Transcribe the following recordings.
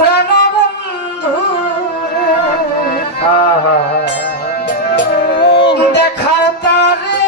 প্রাণবন্ধু দেখাও তারে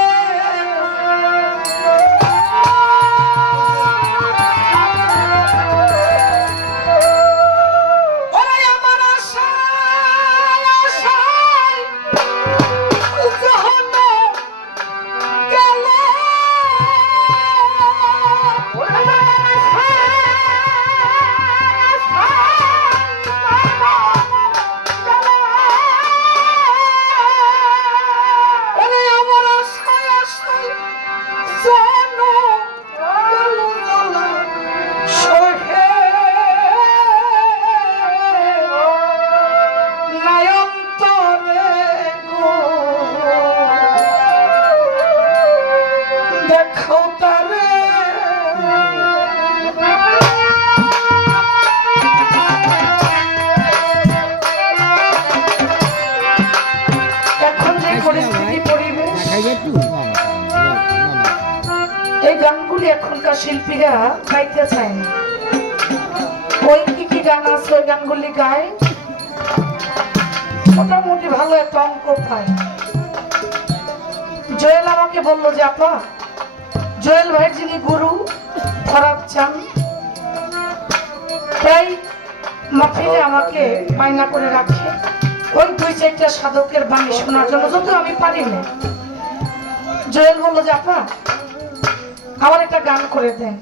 এই গানগুলি এখনকার শিল্পীরা গাইতে চায় না। ওই কি গান আছে ওই গানগুলি গায়, মোটামুটি ভালো একটা অঙ্ক পায়। জয়েল আমাকে বললো যে আপা, জয়েল ভাইয়ের যিনি গুরু ফরাদ চান প্রায় মাহফিলে আমাকে মাইনা করে রাখে ওই 2-4টা সাধকের বাণী শোনার জন্য, যদিও আমি পারি না। জয়েল বললো যে আপা আমার একটা গান করে দেন।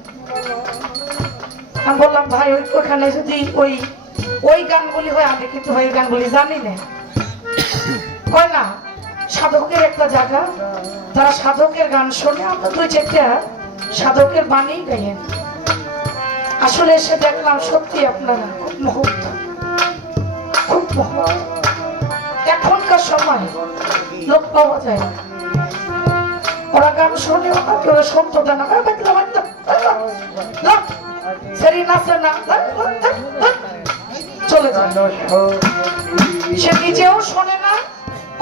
আমি বললাম ভাই ওইখানে যদি ওই গানগুলি হয়, আমি কিন্তু ভাই গানগুলি জানি না। কয় না সাধকের একটা জায়গা, তারা সাধকের গান শোনে, আমরা 2-4টা সাধকের বাণী গাইয়েন। আসলে এসে দেখলাম সত্যি আপনারা খুব মুহূর্ত, খুব মুহূর্ত। এখনকার সময় লোক পাওয়া যায় না, ওরা গান শোনে, ওরা কেউ শুনতো না, সেরি নাচে না, চলে যায়। সে নিজেও শোনে না,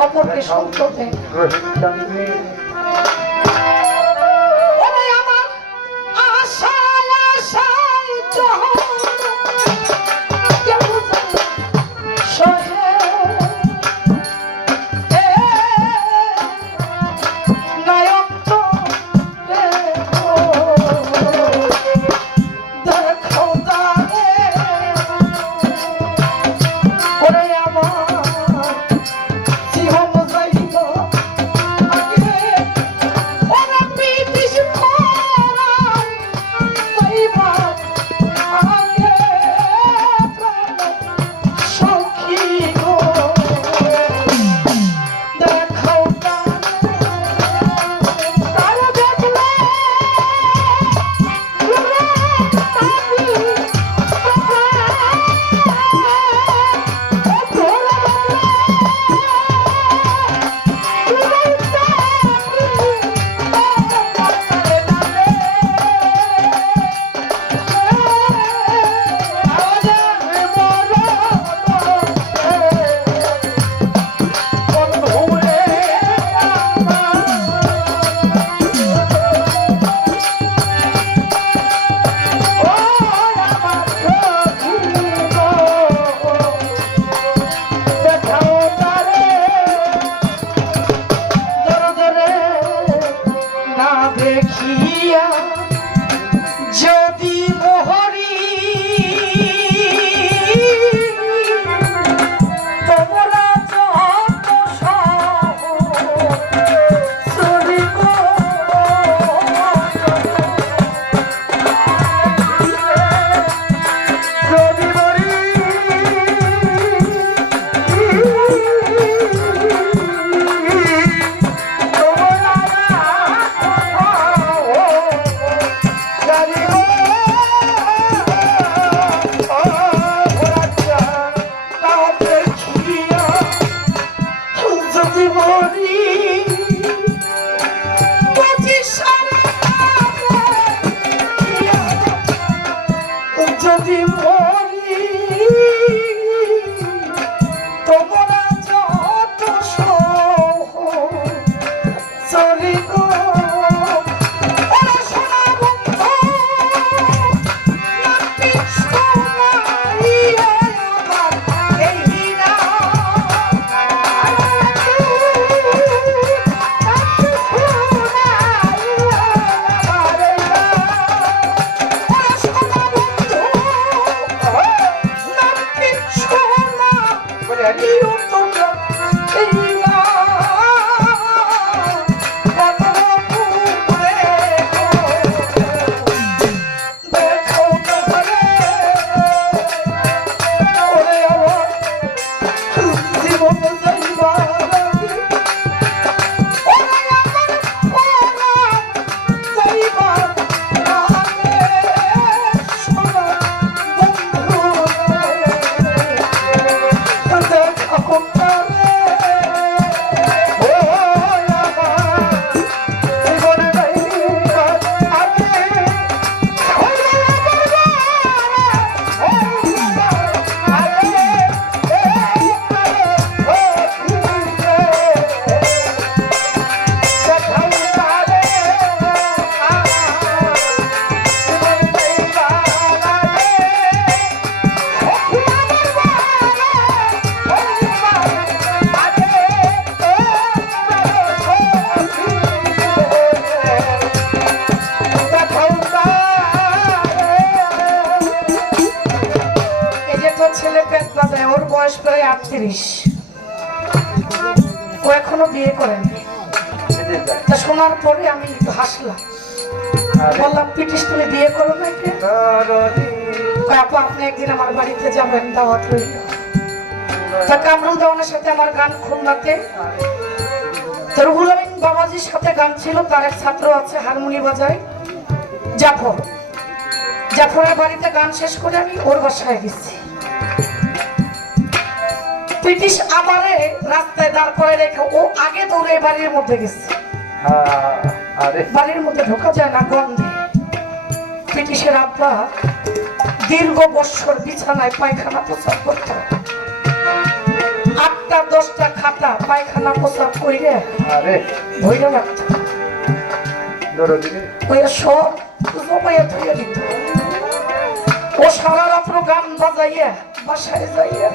অপরকে শুনতে দেয়। Yeah. ছেলে পেট বাজায়, ওর বয়স প্রায় 38। ও এখনো বিয়ে করেনি। তা শোনার পরে আমি একটু হাসলাম, বললাম পিটিস তুমি বিয়ে করো নাকি? আপা আপনি একদিন আমার বাড়িতে যাবেন, দাওয়াত রইল। তা কামরুল দেওয়ানের সাথে আমার গান খুলনাতে, রুহুল আমিন বাবাজির সাথে গান ছিল। তার এক ছাত্র আছে হারমোনি বাজায়, জাফর। জাফরের বাড়িতে গান শেষ করে আমি ওর বাসায় গেছি। ব্রিটিশ আমারে রাস্তায় দাঁড় করে রেখে ও আগে দৌড়ে বাড়ির মধ্যে গেছে। বাড়ির মধ্যে ঢোকা যায় না গন্ধে। ব্রিটিশের আব্বা দীর্ঘ বৎসর বিছানায় পায়খানা প্রস্রাব করত, 8টা 10টা খাতা পায়খানা প্রস্রাব কইরে ভইরা রাখত। ওই সব জমাইয়া ধুয়ে দিত। ও সারা রাত্র গান বাজাইয়া বাসায় যাইয়া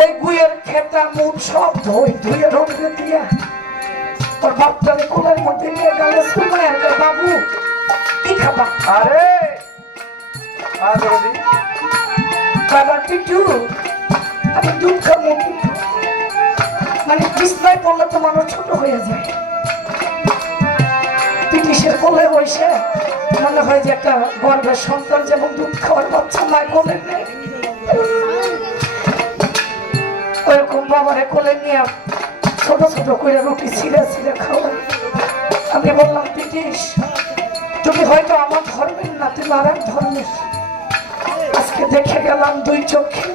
ওই গুয়ের খেতা মুখ সব ধুয়ে রোদে দিয়া ওর বাপটারে কোলের মধ্যে নিয়ে গালে শুনে বাবু কি খাবা? আরে বাবা পিটু আমি দুধ খাবো। মানে বিছনায় পড়লে তো মানুষ ছোট হয়ে যায়। ব্রিটিশের কোলে বসে মনে হয় যে একটা গর্বের সন্তান যেমন দুধ খাওয়ার বাচ্চা মায় কোলে নেয়, ওরকম বাবারে কোলে নিয়ে ছোট ছোট করে রুটি ছিঁড়ে ছিঁড়ে খাওয়াই। আমি বললাম ব্রিটিশ তুমি হয়তো আমার ধর্মের না, তুমি আর এক ধর্মের। আজকে দেখে গেলাম দুই চোখে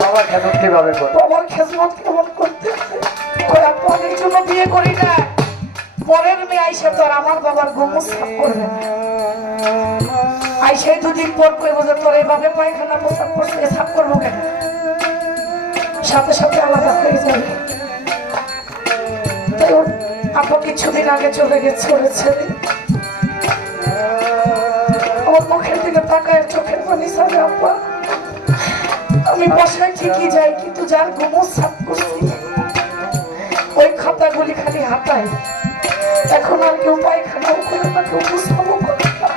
বাবার খেজমত কেমন করতেছে। পরের জন্য বিয়ে করি না, পরের মেয়ে আইসা তো আর আমার বাবার গোমর সাফ করবে না। আইসাই দুদিন পর করবো যে তোর এভাবে পায়খানা প্রস্রাব করছে, সাফ করবো কেন? সাথে সাথে আলাদা হয়ে যাবে। তাই ওর আপা কিছুদিন আগে চলে গেছে ওর ছেলে। আমার মুখের দিকে তাকায় চোখের পানি ছাড়ে। আপা আমি বাসায় ঠিকই যাই, কিন্তু যার গোমর সাফ করছি ওই খাতাগুলি খালি হাতায়। এখন আর কেউ পায়খানাও করে না, কেউ প্রস্রাবও করে না।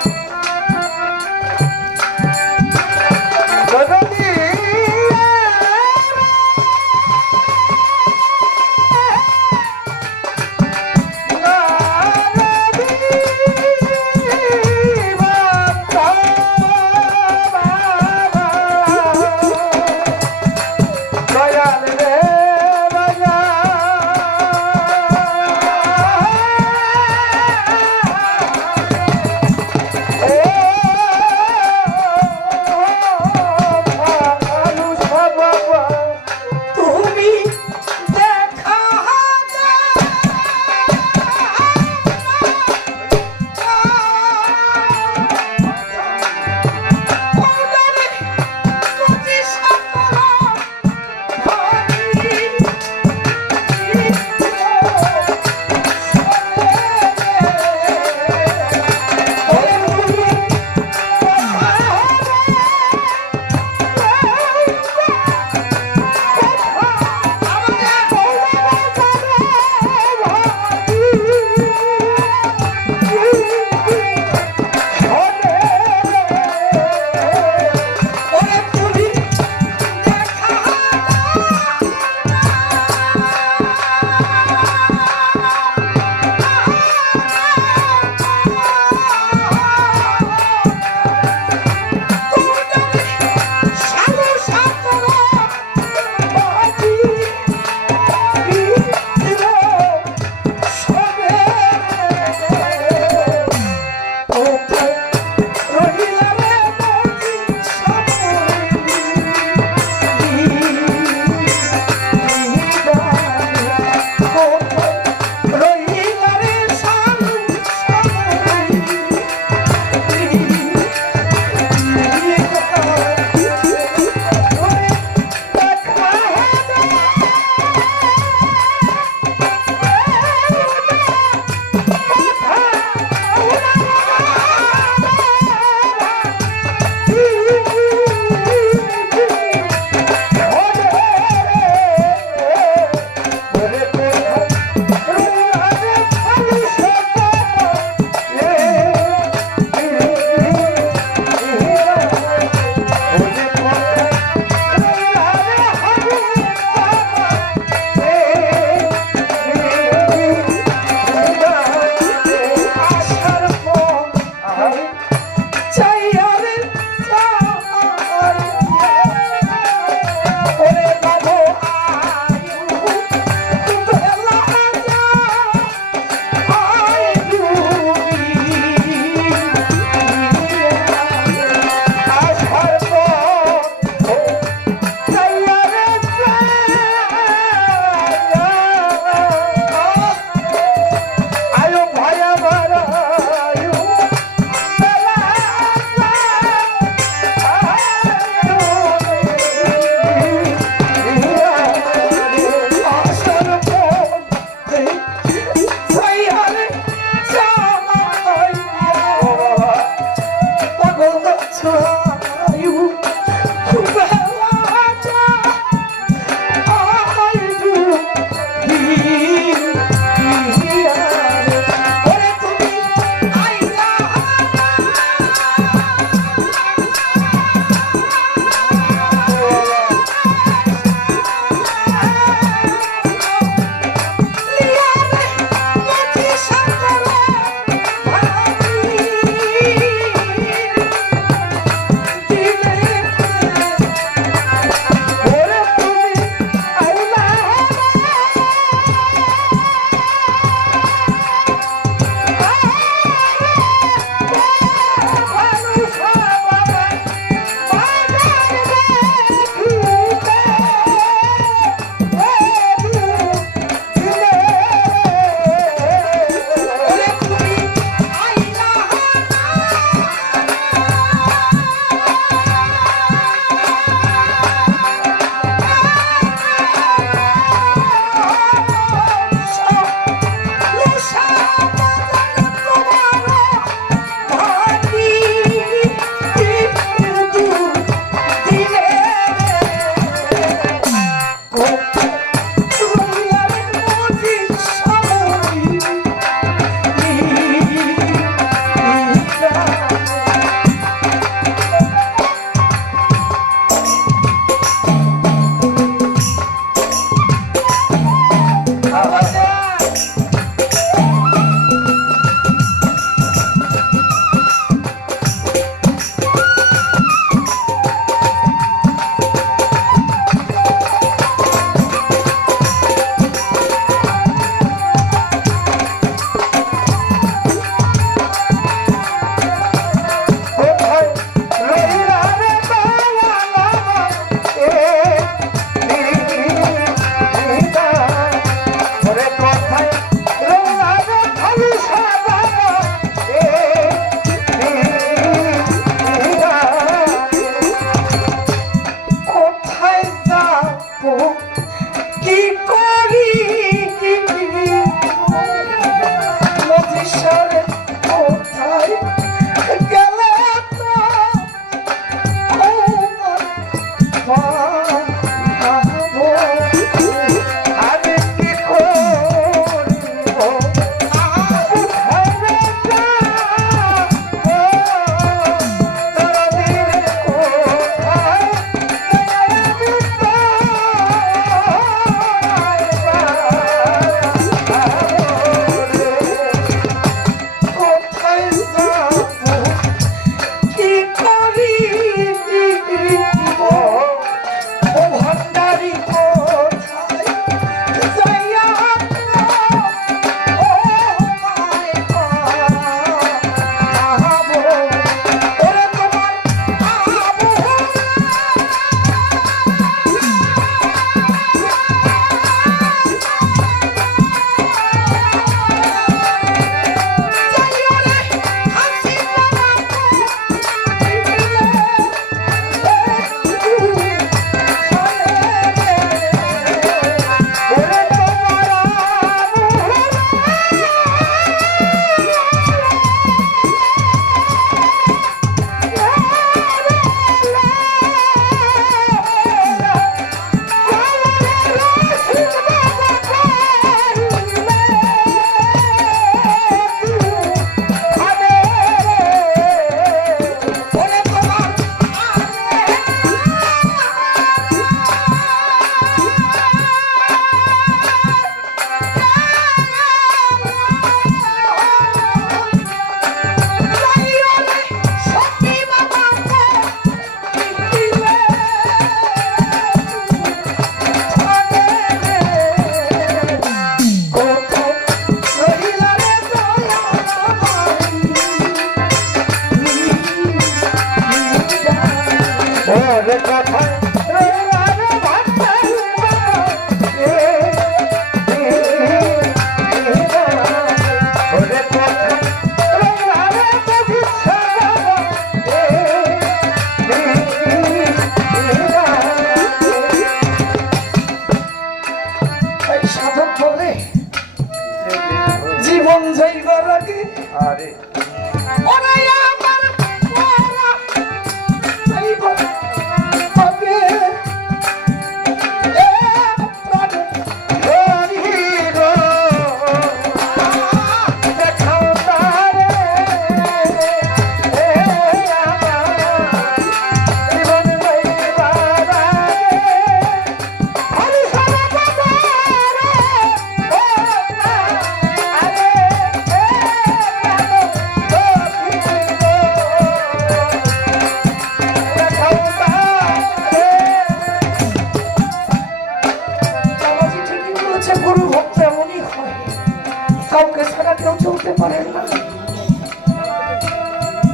জীবন যাইবার আগে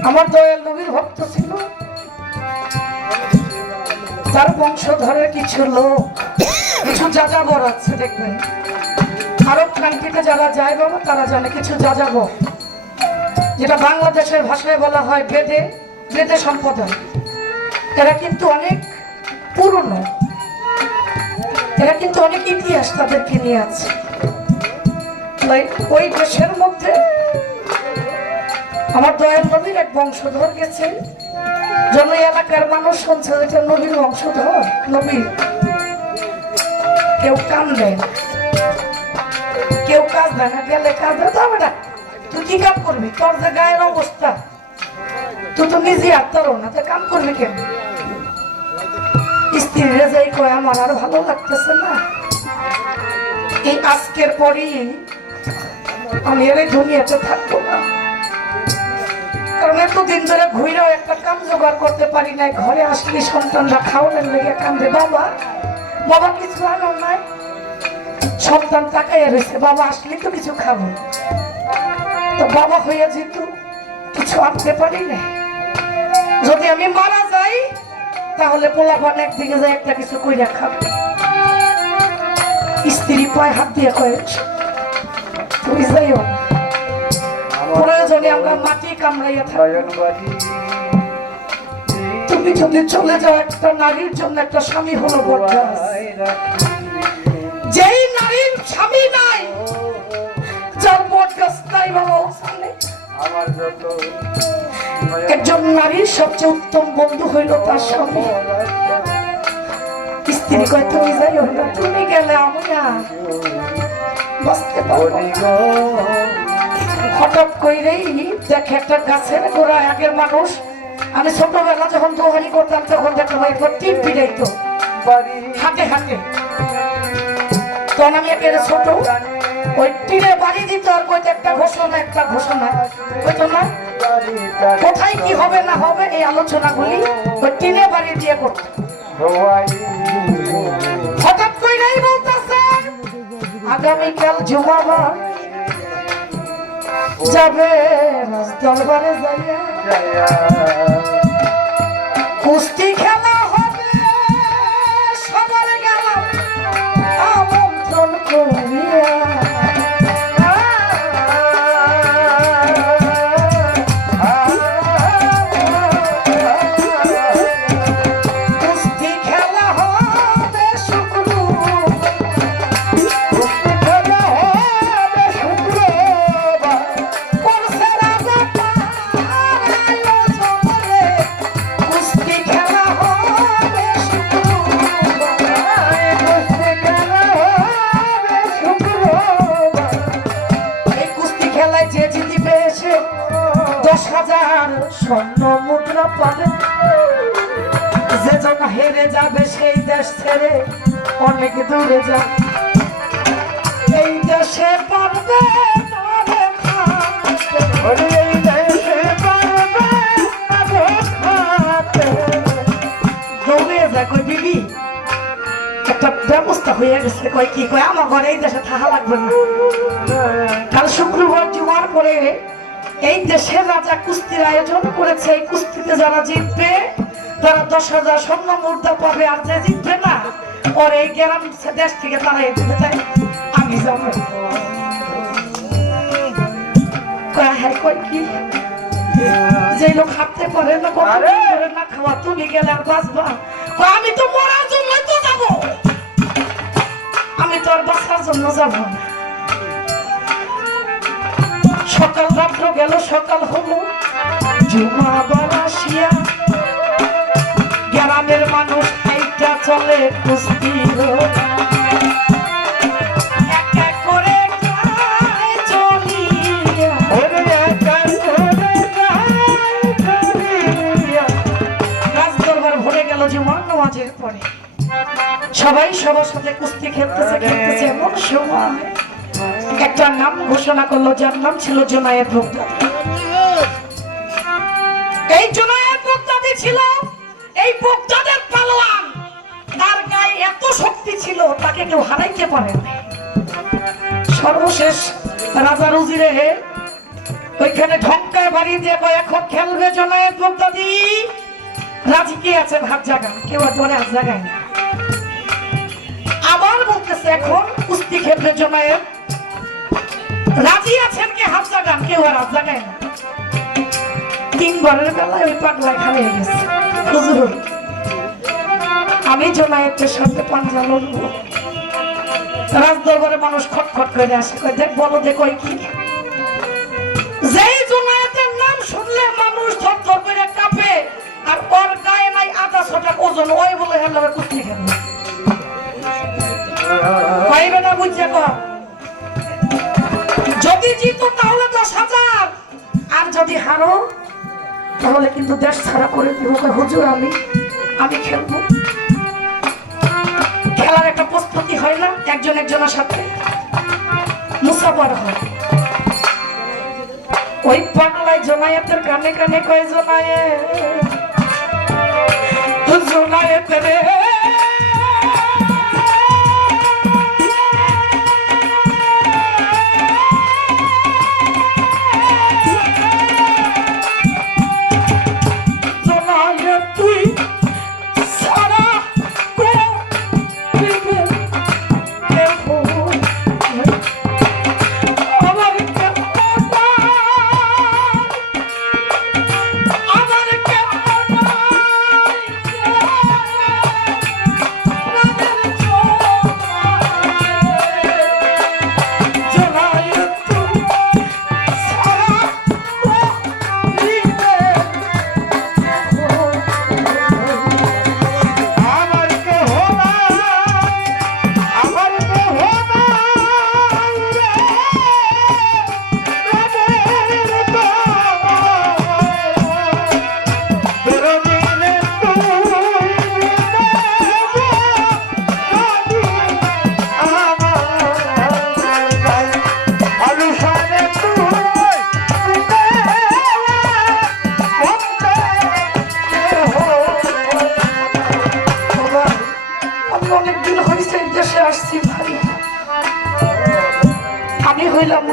আমার দয়াল নবীর ভক্ত ছিল, তার বংশধরের কিছু লোক, কিছু যাযাবর আছে দেখবেন আরব কান্ট্রিতে যারা যায় বাবা তারা জানে কিছু যাযাবর, যেটা বাংলাদেশের ভাষায় বলা হয় বেদে বেদে সম্প্রদায়। এরা কিন্তু অনেক পুরনো, এরা কিন্তু অনেক ইতিহাস তাদেরকে নিয়ে আছে। ওই দেশের মধ্যে আমার দয়াল নবীর এক বংশধর গেছে, যেন এলাকার মানুষ শুনছে যেটা নবীর বংশধর নবী। কেউ কাম দেয় না, কেউ কাজ দেয় না, গেলে কাজ দিতে হবে না। তুই কি কাম করবি? তোর যে গায়ের অবস্থা, তুই তো নিজে আত্মারও না, তুই কাম করবি কেন? স্ত্রীরা যাই কয় আমার আর ভালো লাগতেছে না, এই আজকের পরই আমি এর দুনিয়াতে থাকবো না, কারণ এতদিন ধরে ঘুরেও একটা কাম জোগাড় করতে পারি নাই। ঘরে আসলে সন্তানরা খাওয়ানোর লেগে কান্দে, বাবা বাবা কিছু আনো নাই। সন্তান তাকাইয়া রয়েছে, বাবা আসলে তো কিছু খাবো। তো বাবা হইয়া যেত কিছু আনতে পারি না, যদি আমি মারা যাই তাহলে পোলাপান একদিকে যাই একটা কিছু কইরা খাবে। স্ত্রী পায়ে হাত দিয়ে কয়ে তুমি যাইও না, প্রয়োজনে আমরা মাটি কামড়াইয়া থাকি। তুমি যদি চলে যাও, একটা নারীর জন্য একটা স্বামী হলো বরদাস। যেই নারীর স্বামী নাই, যার বরদাস নাই বাবা, একজন নারীর সবচেয়ে উত্তম বন্ধু হইল তার স্বামী। স্ত্রী কয় তুমি যাইও না, তুমি গেলে আমি না বাঁচতে পারবো না। হঠাৎ করেই দেখে একটা গাছের গোড়ায়, আগের মানুষ, আমি ছোটবেলা যখন দোহারি করতাম তখন দেখলাম একবার টিপ পিড়াইতো হাতে হাতে, তখন আমি একেবারে ছোট, ওই টিনে বাড়ি দিত আর কইতে একটা ঘোষণা একটা ঘোষণা, কইতো না কোথায় কি হবে না হবে এই আলোচনাগুলি ওই টিনে বাড়ি দিয়ে করত। হঠাৎ করেই বলতেছে আগামীকাল জুমাবার যাবে দরবারে যাইয়া কুস্তি খেলা হবে, সবার গেলাম আমন্ত্রণ করিয়া। স্বর্ণ মুদ্রা পাবে, যে জন হেরে যাবে সেই দেশ ছেড়ে অনেক দূরে যাবে, এই দেশে পারবে দৌড়ে যায়। কই দিদি একটা ব্যবস্থা হয়ে গেছে, কয় কি কয় আমার ঘরে এই দেশে থাকা লাগবে না, কাল শুক্রবার জুমার পরে এই দেশের রাজা কুস্তির আয়োজন করেছে, এই কুস্তিতে যারা জিতবে তারা 10,000 স্বর্ণ মুদ্রা পাবে, আর যে জিতবে না ওর এই গ্রাম দেশ থেকে তারাই দিবে। তাই আমি যাবো। হ্যাঁ কই কি যে লোক হাঁটতে পারে না, কতদিন না খাওয়া, তুমি গেলে আর বাঁচবা? আমি তো মরার জন্য তো যাব, আমি তো আর বাঁচার জন্য যাব না। সকাল রাত্র গেল, সকাল হলো, জুমা বারাসিয়া গ্রামের মানুষ হাইটা চলে কুস্তির পরে সবাই সবার সাথে কুস্তি খেলতেছে খেলতেছে। এমন সময় একটা নাম ঘোষণা করলো, যার নাম ছিল জোনায়েদ বগদাদী। এই জোনায়েদ বগদাদী ছিল এই বগদাদের পালোয়ান। তার গায়ে এত শক্তি ছিল তাকে কেউ হারাইতে পারে না। সর্বশেষ রাজার উজিরে ওইখানে ঢঙ্কায় বাড়ি দিয়ে এখন খেলবে জোনায়েদ বগদাদী। রাজি কে আছেন হাত জাগান, কেউ একবারে হাত জাগায় না। আবার বলতেছে এখন কুস্তি খেলবে জোনায়েদ, রাজি আছেন কে হাত জাগান, কেউ আর হাত জাগায় না। 3 বারের বেলায় ওই পাগলায় খালি হয়ে গেছে, হুজুর আমি জোনায়েদের সাথে পাঞ্জা লড়বো। রাজদরবারে মানুষ খটখট করে আসে, কয় দেখ বলো দেখ ওই কি। যেই জোনায়েদের নাম শুনলে মানুষ থরথর করে কাঁপে, আর ওর গায়ে নাই 8-9 ওজন, ওই বলে হেলে কুস্তি খেলবে। পাইবে না বুঝছে কর, যদি জিতো তাহলে 10,000, আর যদি হারো তাহলে কিন্তু দেশ ছাড়া করে দিব। হুজুর আমি খেলবো। খেলার একটা প্রস্তুতি হয় না, একজন একজনের সাথে মুসাফার হয়। ওই পাগলায় জোনায়েতের কানে কানে কয় জোনায়েত, জোনায়েত রে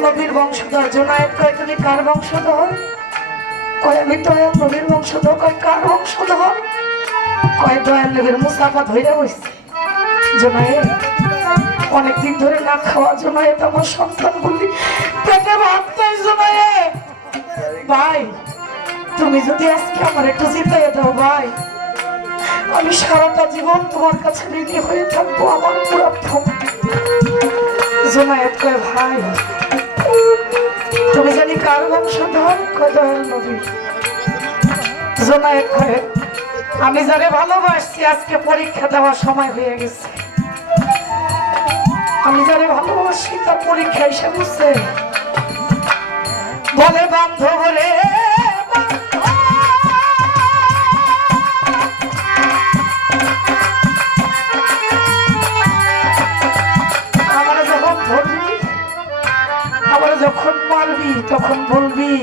নবীর বংশধর। জোনায়েদ কয় তুমি কার বংশধর? কয় আমি দয়াল নবীর বংশধর। কয় কার বংশধর? কয় দয়াল নবীর। মুসাফা ধইরা বসছে। জোনায়েদ অনেকদিন ধরে না খাওয়া। জোনায়েদ আমার সন্তান বলি পেটে ভাত নাই। জোনায়েদ ভাই তুমি যদি আজকে আমার একটু জিতাইয়া দাও ভাই, আমি সারাটা জীবন তোমার কাছে ঋণী হয়ে থাকবো। আমার পুরা জোনায়েদ কয় ভাই তুমি জানি কার বংশধর? কয় দয়াল নবীর। জোনায়েদ কয় আমি যারে ভালোবাসছি আজকে পরীক্ষা দেওয়ার সময় হয়ে গেছে। আমি যারে ভালোবাসি তার পরীক্ষা এসে বসে। বলে বান্ধব রে যখন মারবি তখন বলবি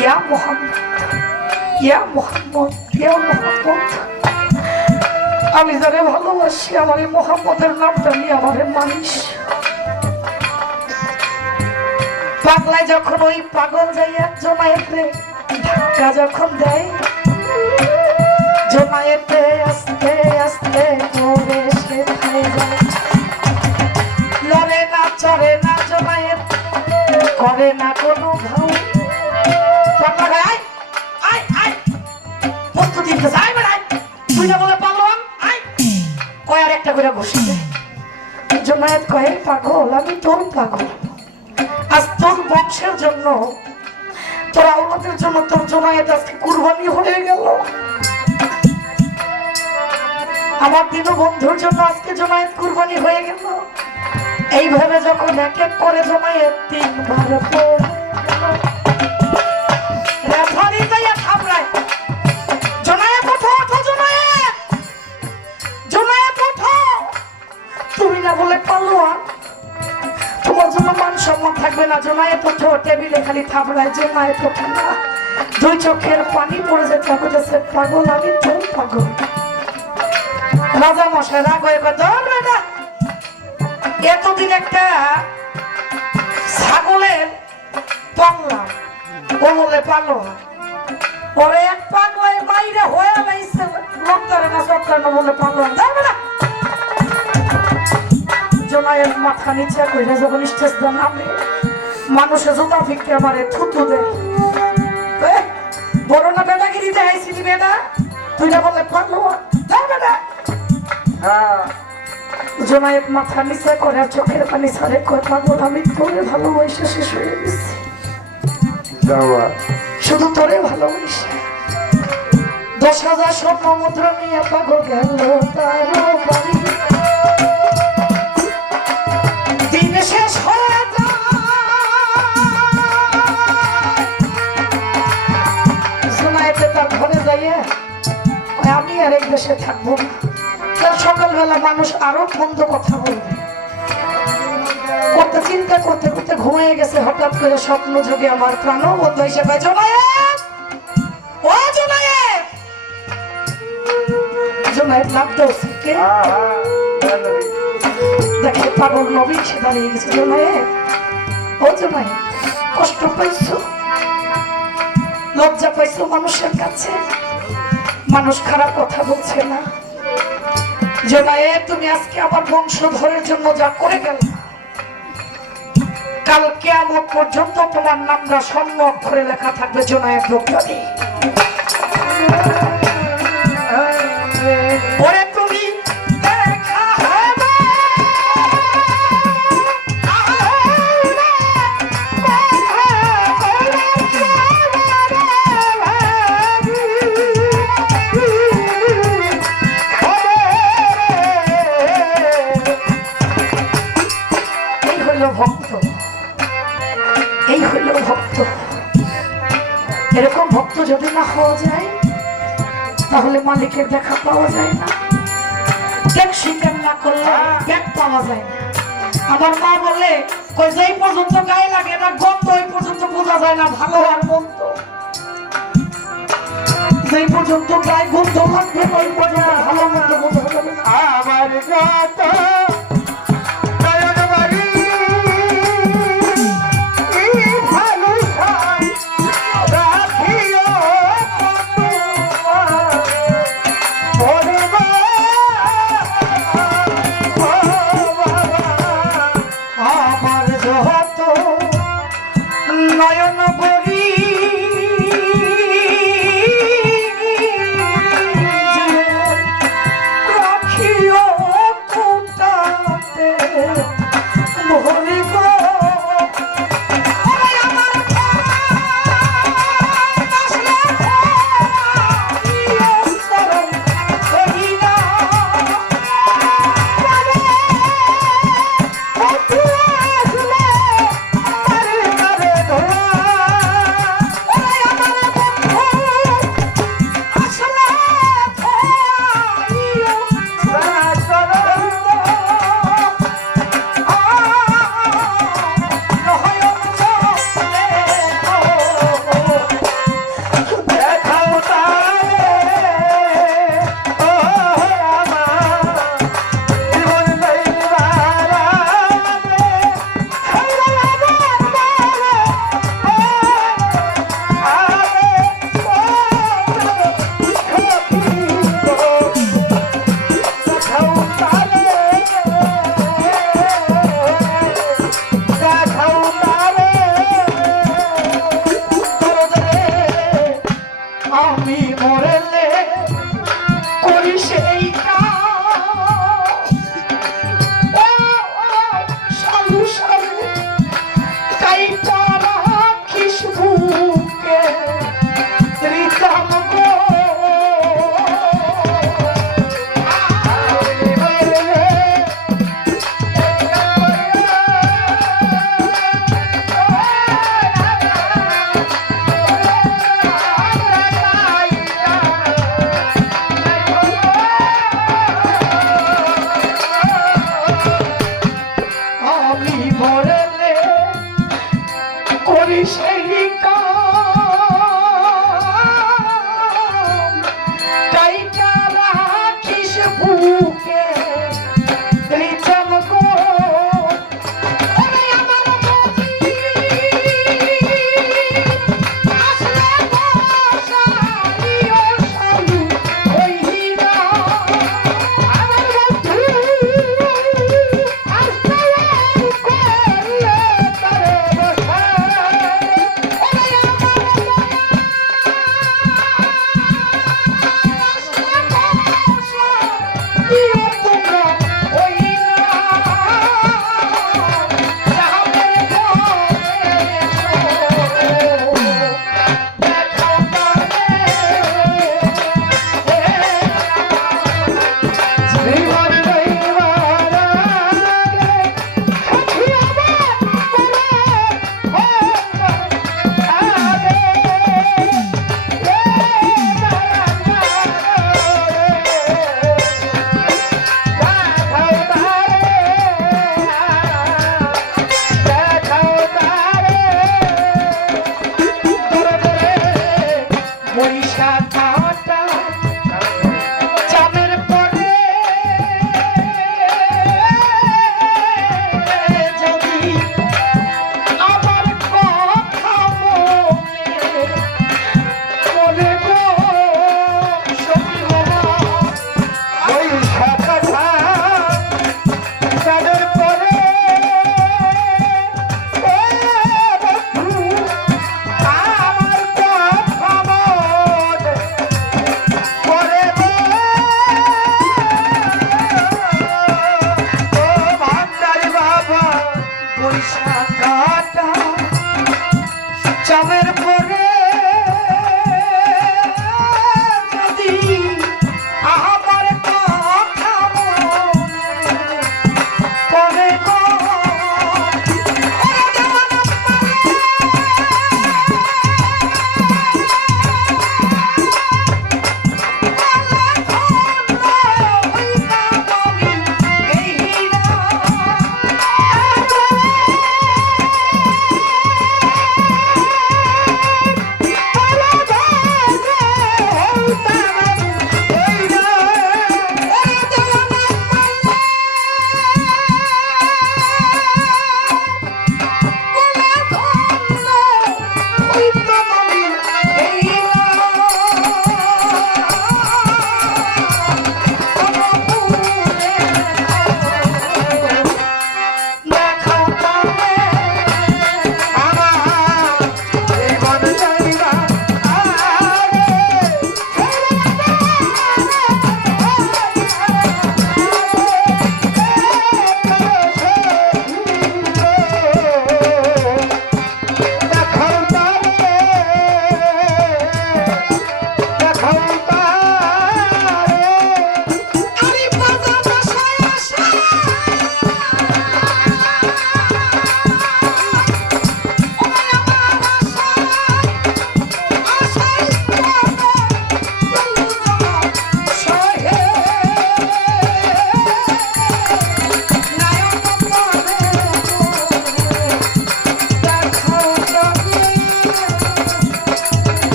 ইয়া মুহাম্মদ, ইয়া মুহাম্মদ, ইয়া মুহাম্মদ। আমি যারে ভালোবাসি আমার এই মুহাম্মদের নামটা নিয়ে আমারে মানিস। পাগলায় যখন ওই পাগল যাইয়া জোনায়েদরে ধাক্কা যখন দেয়, জোনায়েদ করে বসে যায়। জোনায়েত কয়ে পাগল আমি তোর পাগল, আজ তোর বংশের জন্য তোর আওলাদের জন্য তোর জোনায়েত আজকে কুরবানি হয়ে গেল। আমার দীনবন্ধুর জন্য আজকে জোনায়েত কুরবানি হয়ে গেল। এইভাবে যখন এক এক করে জোনায়েত তিনবার তুমি না বলে পালোয়ান, তোমার জন্য মান সম্মান থাকবে না। জোনায়েত ওঠো, টেবিলে খালি থাপড়ায় জোনায়েত ওঠো না। দুই চোখের পানি পড়ে যেতে বলেছে পাগল আমি তোর পাগল। রাজা মশাই রাগ হয়ে ধরবে না। এতদিন একটা ছাগলের পাললাম, ও বলে পালোয়ান, ওরে এক পাগলায় বাইরে হয়ে লাইছে লোকটারে না সত্তর না বলে পালোয়ান ধরবে না। জোনায়েত মাথা নিচে কইরা যখন স্টেজ দা নামে মানুষে জুতা ফিকে আমারে থুতু দেয়। বড় না বেটাগিরি দেখাইছিলি বেটা, তুই না বলে পালোয়ান ধরবে না। জোনায়েত মাথা নিচে করে চোখের পানি ছাড়ে কয় পাগল আমি তোরে ভালোবাসে শেষ হয়ে গেছি, শুধু তোরে ভালোবাসে। 10,000 স্বর্ণ মুদ্রা নিয়ে পাগল গেল তার বাড়ি। দিন শেষ হয়ে জোনায়েতে তার ঘরে যাইয়ে আমি আর এক দেশে থাকবো না। সকালবেলা মানুষ আরো মন্দ কথা বলবে করতে চিন্তা করতে করতে ঘুমিয়ে গেছে। হঠাৎ করে স্বপ্ন যোগে আমার প্রাণ বন্ধ হিসেবে জোনায়েত, ও জোনায়েত, জোনায়েত লাভ দোষে দেখে পাগল নবী সে দাঁড়িয়ে গেছে। জোনায়েত, ও জোনায়েত, কষ্ট পাইছো, লজ্জা পাইছো মানুষের কাছে, মানুষ খারাপ কথা বলছে না। জোনায়েত তুমি আজকে আমার বংশধরের জন্য যা করে গেল, কাল কিয়ামত পর্যন্ত তোমার নামটা স্বর্ণ অক্ষরে লেখা থাকবে জোনায়েত লোকটানি। ওরে তুমি দেখা হবে ভক্ত, এই হইল ভক্ত। এরকম ভক্ত যদি না হওয়া যায় তাহলে মালিকের দেখা পাওয়া যায় না। ত্যাগ স্বীকার না করলে ত্যাগ পাওয়া যায় না। আমার মা বলে যেই পর্যন্ত গায়ে লাগে না গন্ধ ওই পর্যন্ত বোঝা যায় না ভালো আর মন্দ। যেই পর্যন্ত গায়ে গন্ধ লাগবে ওই পর্যন্ত ভালো মন্দ বোঝা যাবে না। আমার ও